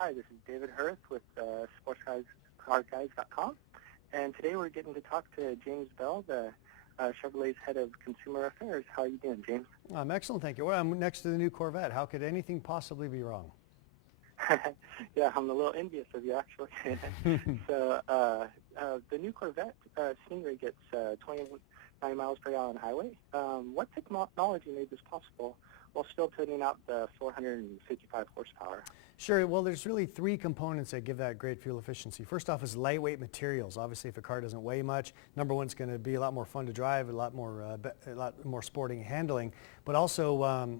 Hi, this is David Hurth with SportsCarGuys.com, and today we're getting to talk to James Bell, the Chevrolet's head of consumer affairs. How are you doing, James? I'm excellent, thank you. Well, I'm next to the new Corvette. How could anything possibly be wrong? Yeah, I'm a little envious of you, actually. So the new Corvette Stingray gets 29 miles per gallon highway. What technology made this possible while still putting out the 455 horsepower? Sure. Well, there's really three components that give that great fuel efficiency. First off is lightweight materials. Obviously, if a car doesn't weigh much, number one, it's going to be a lot more fun to drive, a lot more sporting handling. But also,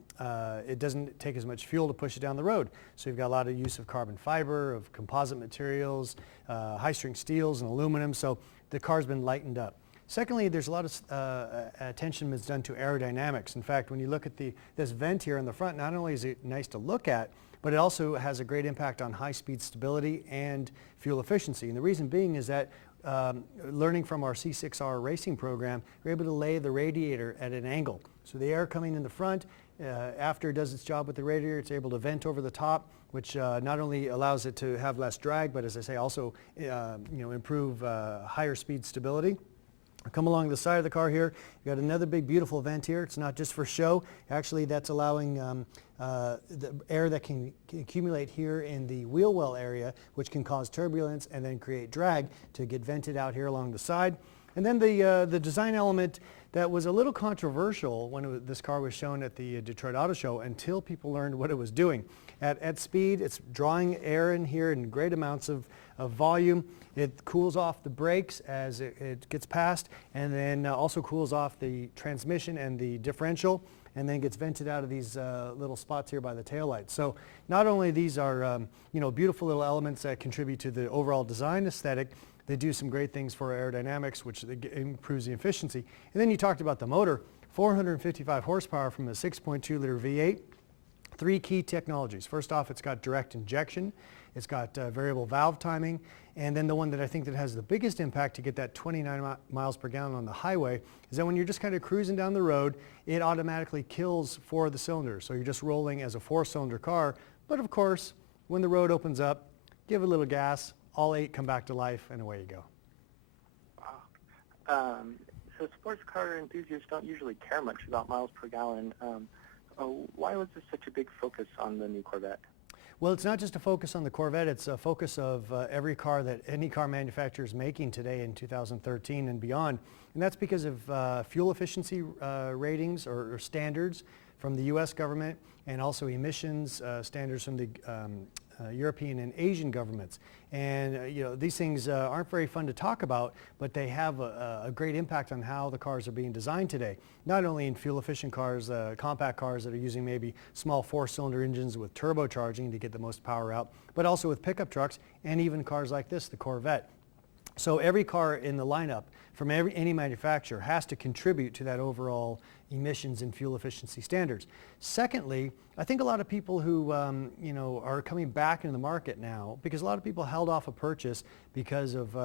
it doesn't take as much fuel to push it down the road. So you've got a lot of use of carbon fiber, of composite materials, high-strength steels and aluminum. So the car's been lightened up. Secondly, there's a lot of attention that's done to aerodynamics. In fact, when you look at this vent here in the front, not only is it nice to look at, but it also has a great impact on high-speed stability and fuel efficiency. And the reason being is that learning from our C6R racing program, we're able to lay the radiator at an angle. So the air coming in the front, after it does its job with the radiator, it's able to vent over the top, which not only allows it to have less drag, but as I say, also improve higher speed stability. Come along the side of the car here, you've got another big beautiful vent here. It's not just for show. Actually, that's allowing the air that can accumulate here in the wheel well area, which can cause turbulence and then create drag, to get vented out here along the side. And then the design element that was a little controversial when this car was shown at the Detroit Auto Show, until people learned what it was doing. At speed, it's drawing air in here in great amounts of volume. It cools off the brakes as it gets past, and then also cools off the transmission and the differential, and then gets vented out of these little spots here by the taillights. So not only these are beautiful little elements that contribute to the overall design aesthetic, they do some great things for aerodynamics, which improves the efficiency. And then you talked about the motor, 455 horsepower from a 6.2 liter V8. Three key technologies. First off, it's got direct injection, it's got variable valve timing, and then the one that I think that has the biggest impact to get that 29 miles per gallon on the highway is that when you're just kind of cruising down the road, it automatically kills 4 of the cylinders. So you're just rolling as a 4-cylinder car. But of course, when the road opens up, give a little gas, all 8 come back to life, and away you go. Wow. So sports car enthusiasts don't usually care much about miles per gallon. Why was this such a big focus on the new Corvette? Well, it's not just a focus on the Corvette, it's a focus of every car that any car manufacturer is making today in 2013 and beyond. And that's because of fuel efficiency ratings or standards from the U.S. government, and also emissions standards from the European and Asian governments. And these things aren't very fun to talk about, but they have a great impact on how the cars are being designed today. Not only in fuel-efficient cars, compact cars that are using maybe small 4-cylinder engines with turbocharging to get the most power out, but also with pickup trucks and even cars like this, the Corvette. So every car in the lineup from any manufacturer has to contribute to that overall emissions and fuel efficiency standards. Secondly, I think a lot of people who are coming back into the market now, because a lot of people held off a purchase because of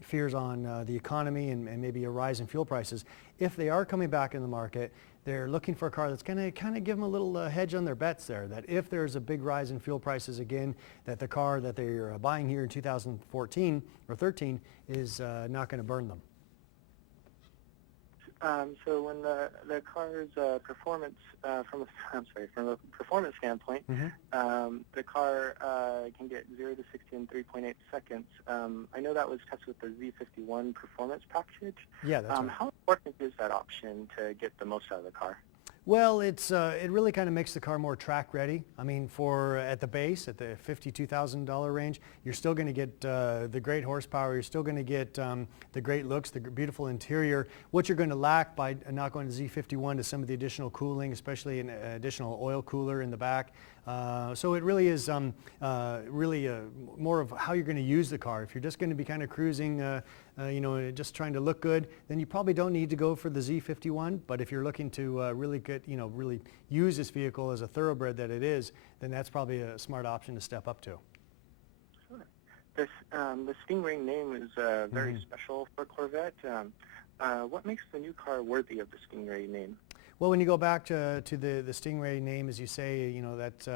fears on the economy and maybe a rise in fuel prices. If they are coming back in the market, they're looking for a car that's going to kind of give them a little hedge on their bets there, that if there's a big rise in fuel prices again, that the car that they're buying here in 2014 or 13 is not going to burn them. So when the car's performance, from a performance standpoint, the car can get 0 to 60 in 3.8 seconds. I know that was tested with the Z51 performance package. Yeah, that's right. How important is that option to get the most out of the car? Well, it really kind of makes the car more track ready. I mean, at the base, at the $52,000 range, you're still going to get the great horsepower. You're still going to get the great looks, the beautiful interior. What you're going to lack by not going to Z51 is some of the additional cooling, especially an additional oil cooler in the back. So it really is more of how you're going to use the car. If you're just going to be kind of cruising, just trying to look good, then you probably don't need to go for the Z51. But if you're looking to really really use this vehicle as a thoroughbred that it is, then that's probably a smart option to step up to. Sure. The Stingray name is very special for Corvette. What makes the new car worthy of the Stingray name? Well, when you go back to the Stingray name, as you say, it's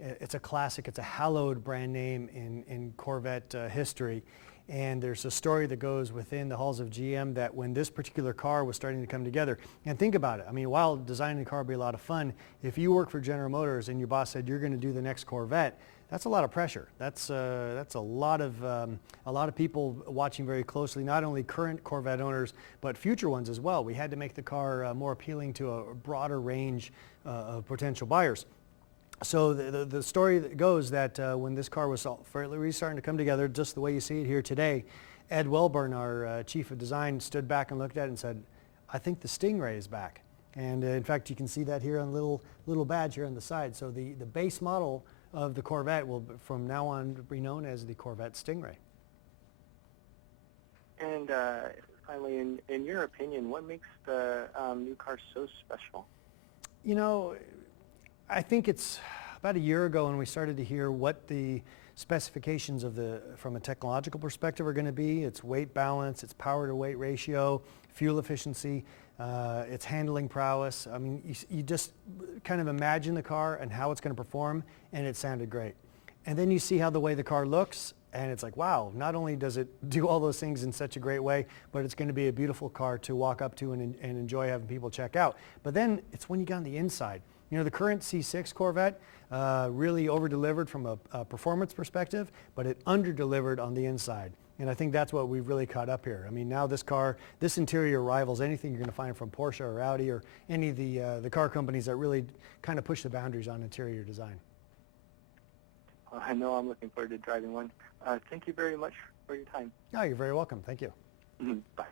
it's a classic. It's a hallowed brand name in Corvette history. And there's a story that goes within the halls of GM that when this particular car was starting to come together, and think about it, I mean, while designing a car would be a lot of fun, if you work for General Motors and your boss said you're going to do the next Corvette, that's a lot of pressure. That's a lot of people watching very closely, not only current Corvette owners, but future ones as well. We had to make the car more appealing to a broader range of potential buyers. So the story that goes that when this car was really starting to come together, just the way you see it here today, Ed Welburn, our chief of design, stood back and looked at it and said, I think the Stingray is back. And in fact, you can see that here on the little badge here on the side. So the base model of the Corvette will from now on be known as the Corvette Stingray. And finally, in your opinion, what makes the new car so special? You know, I think it's about a year ago when we started to hear what the specifications of from a technological perspective are going to be. Its weight balance, its power to weight ratio, fuel efficiency, its handling prowess. I mean, you just kind of imagine the car and how it's going to perform, and it sounded great. And then you see how the way the car looks, and it's like, wow, not only does it do all those things in such a great way, but it's going to be a beautiful car to walk up to and enjoy having people check out. But then it's when you get on the inside. You know, the current C6 Corvette really over-delivered from a performance perspective, but it under-delivered on the inside. And I think that's what we've really caught up here. I mean, now this interior rivals anything you're going to find from Porsche or Audi or any of the car companies that really kind of push the boundaries on interior design. Well, I know I'm looking forward to driving one. Thank you very much for your time. Oh, you're very welcome. Thank you. Bye.